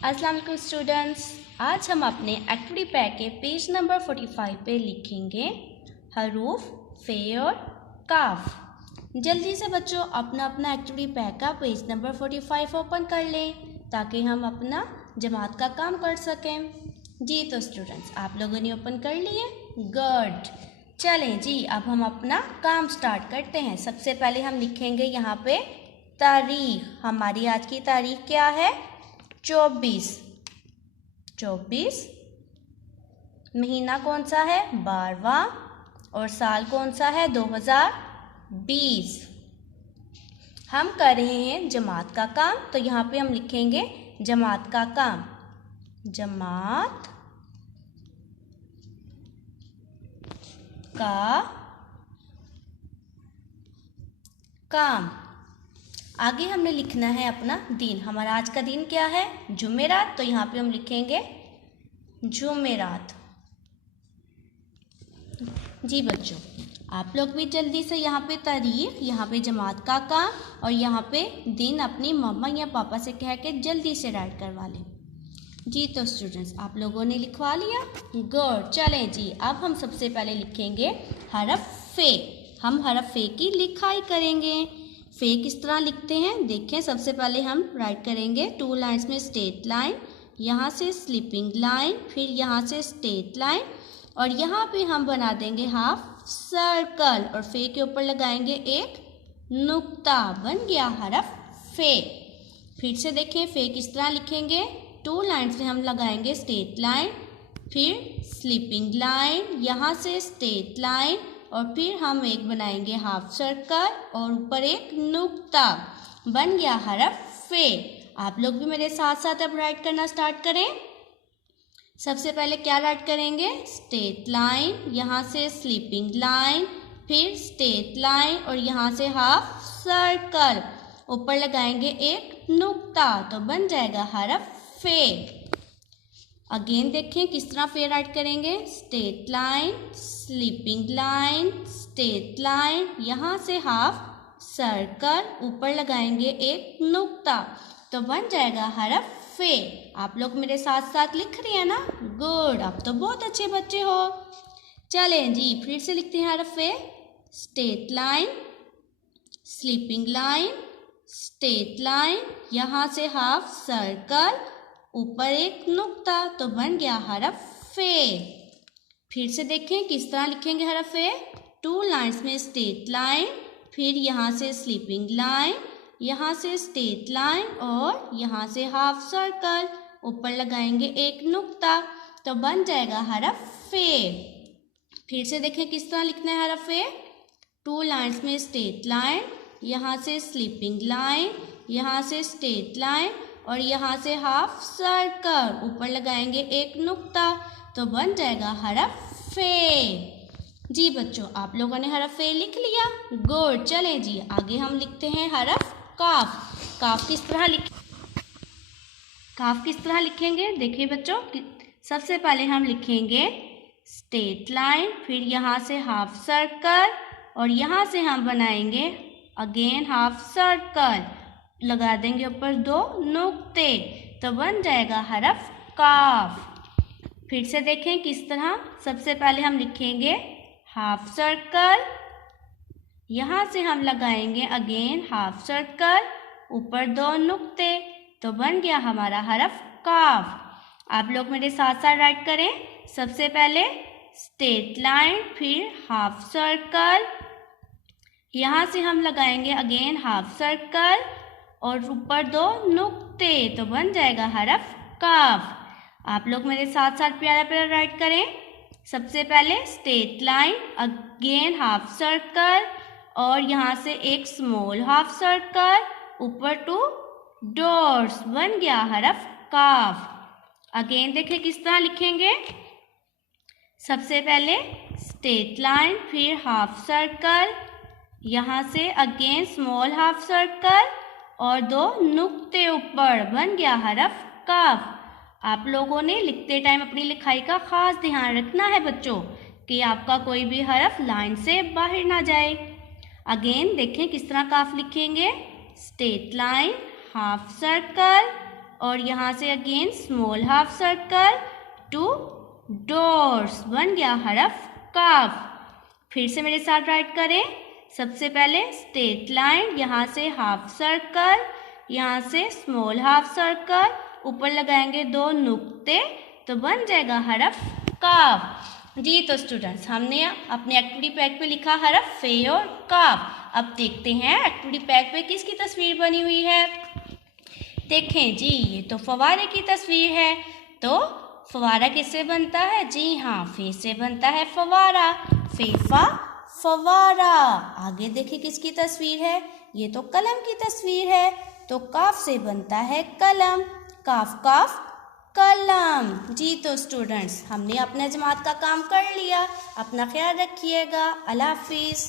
अस्सलाम वालेकुम स्टूडेंट्स। आज हम अपने एक्टिविटी पैक के पेज नंबर 45 पे लिखेंगे हरूफ फे और काफ। जल्दी से बच्चों अपना अपना एक्टिविटी पैक का पेज नंबर 45 ओपन कर लें ताकि हम अपना जमात का काम कर सकें। जी तो स्टूडेंट्स आप लोगों ने ओपन कर लिए? गुड। चलें जी, अब हम अपना काम स्टार्ट करते हैं। सबसे पहले हम लिखेंगे यहाँ पे तारीख। हमारी आज की तारीख क्या है? 24। महीना कौन सा है? 12वां। और साल कौन सा है? 2020। हम कर रहे हैं जमात का काम, तो यहाँ पे हम लिखेंगे जमात का काम। जमात का काम। आगे हमने लिखना है अपना दिन। हमारा आज का दिन क्या है? जुमेरात। तो यहाँ पे हम लिखेंगे जुमेरात। जी बच्चों आप लोग भी जल्दी से यहाँ पे तारीख, यहाँ पे जमात का काम और यहाँ पे दिन अपनी मम्मा या पापा से कह के जल्दी से राइट करवा लें। जी तो स्टूडेंट्स आप लोगों ने लिखवा लिया? गुड। चलें जी, अब हम सबसे पहले लिखेंगे हरफ फे। हम हरफ फे की लिखाई करेंगे। फे किस तरह लिखते हैं देखें। सबसे पहले हम राइट करेंगे 2 लाइन्स में स्ट्रेट लाइन, यहाँ से स्लिपिंग लाइन, फिर यहाँ से स्ट्रेट लाइन और यहाँ पे हम बना देंगे हाफ सर्कल और फे के ऊपर लगाएंगे एक नुक्ता। बन गया हरफ फे। फिर से देखें फे किस तरह लिखेंगे। 2 लाइन्स में हम लगाएंगे स्ट्रेट लाइन, फिर स्लिपिंग लाइन, यहाँ से स्ट्रेट लाइन और फिर हम एक बनाएंगे हाफ सर्कल और ऊपर एक नुक्ता। बन गया हरफ फे। आप लोग भी मेरे साथ साथ अब राइट करना स्टार्ट करें। सबसे पहले क्या राइट करेंगे? स्ट्रेट लाइन, यहाँ से स्लिपिंग लाइन, फिर स्ट्रेट लाइन और यहाँ से हाफ सर्कल, ऊपर लगाएंगे एक नुक्ता। तो बन जाएगा हरफ फे। अगेन देखें किस तरह फे राइट करेंगे। Straight line, slipping line, straight line, यहाँ से हाफ सर्कल, ऊपर लगाएंगे एक नुक्ता। तो बन जाएगा हरफ फे। आप लोग मेरे साथ साथ लिख रहे हैं ना? गुड, आप तो बहुत अच्छे बच्चे हो। चलें जी फिर से लिखते हैं हरफ फे। Straight line, slipping line, straight line, यहाँ से हाफ सर्कल, ऊपर एक नुक्ता। तो बन गया हरफ फे। फिर से देखें किस तरह लिखेंगे हरफ फे। 2 लाइन्स में स्ट्रेट लाइन, फिर यहाँ से स्लिपिंग लाइन, यहाँ से स्ट्रेट लाइन और यहाँ से हाफ सर्कल, ऊपर लगाएंगे एक नुक्ता। तो बन जाएगा हरफ फे। फिर से देखें किस तरह लिखना है हरफ फे। 2 लाइन्स में स्ट्रेट लाइन, यहाँ से स्लिपिंग लाइन, यहाँ से स्ट्रेट लाइन और यहाँ से हाफ सर्कल, ऊपर लगाएंगे एक नुक्ता। तो बन जाएगा हरफ फे। जी बच्चों आप लोगों ने हरफ फे लिख लिया? गुड। चलें जी आगे हम लिखते हैं हरफ काफ। काफ किस तरह लिखेंगे देखिए बच्चों। सबसे पहले हम लिखेंगे स्ट्रेट लाइन, फिर यहाँ से हाफ सर्कल और यहाँ से हम बनाएंगे अगेन हाफ सर्कल, लगा देंगे ऊपर 2 नुक्ते। तो बन जाएगा हरफ काफ। फिर से देखें किस तरह। सबसे पहले हम लिखेंगे हाफ सर्कल, यहाँ से हम लगाएंगे अगेन हाफ सर्कल, ऊपर 2 नुक्ते। तो बन गया हमारा हरफ काफ। आप लोग मेरे साथ साथ राइट करें। सबसे पहले स्ट्रेट लाइन, फिर हाफ सर्कल, यहाँ से हम लगाएंगे अगेन हाफ सर्कल और ऊपर 2 नुक्ते। तो बन जाएगा हरफ काफ। आप लोग मेरे साथ साथ प्यारा प्यारा राइट करें। सबसे पहले straight line, again half circle और यहाँ से एक स्मॉल हाफ सर्कल, ऊपर 2 डॉट्स। बन गया हरफ काफ। अगेन देखें किस तरह लिखेंगे। सबसे पहले स्ट्रेट लाइन, फिर हाफ सर्कल, यहाँ से अगेन स्मॉल हाफ सर्कल और 2 नुक्ते ऊपर। बन गया हरफ काफ। आप लोगों ने लिखते टाइम अपनी लिखाई का खास ध्यान रखना है बच्चों कि आपका कोई भी हरफ लाइन से बाहर ना जाए। अगेन देखें किस तरह काफ लिखेंगे। स्ट्रेट लाइन, हाफ सर्कल और यहाँ से again small half circle, 2 doors, बन गया हरफ काफ। फिर से मेरे साथ राइट करें। सबसे पहले स्ट्रेट लाइन, यहाँ से हाफ सर्कल, यहाँ से स्मॉल हाफ सर्कल, ऊपर लगाएंगे 2 नुक्ते तो बन जाएगा हरफ काफ। जी तो स्टूडेंट्स, हमने अपने एक्टिविटी पैक पे लिखा हरफ फे और काफ। अब देखते हैं एक्टिविटी पैक पे किसकी तस्वीर बनी हुई है। देखें जी, ये तो फव्वारे की तस्वीर है। तो फव्वारा किससे बनता है? जी हाँ, फे से बनता है फव्वारा, फेफा फव्वारा। आगे देखिए किसकी तस्वीर है? ये तो कलम की तस्वीर है। तो काफ से बनता है कलम, काफ काफ कलम। जी तो स्टूडेंट्स, हमने अपने जमात का काम कर लिया। अपना ख्याल रखिएगा। अल्लाह हाफिज़।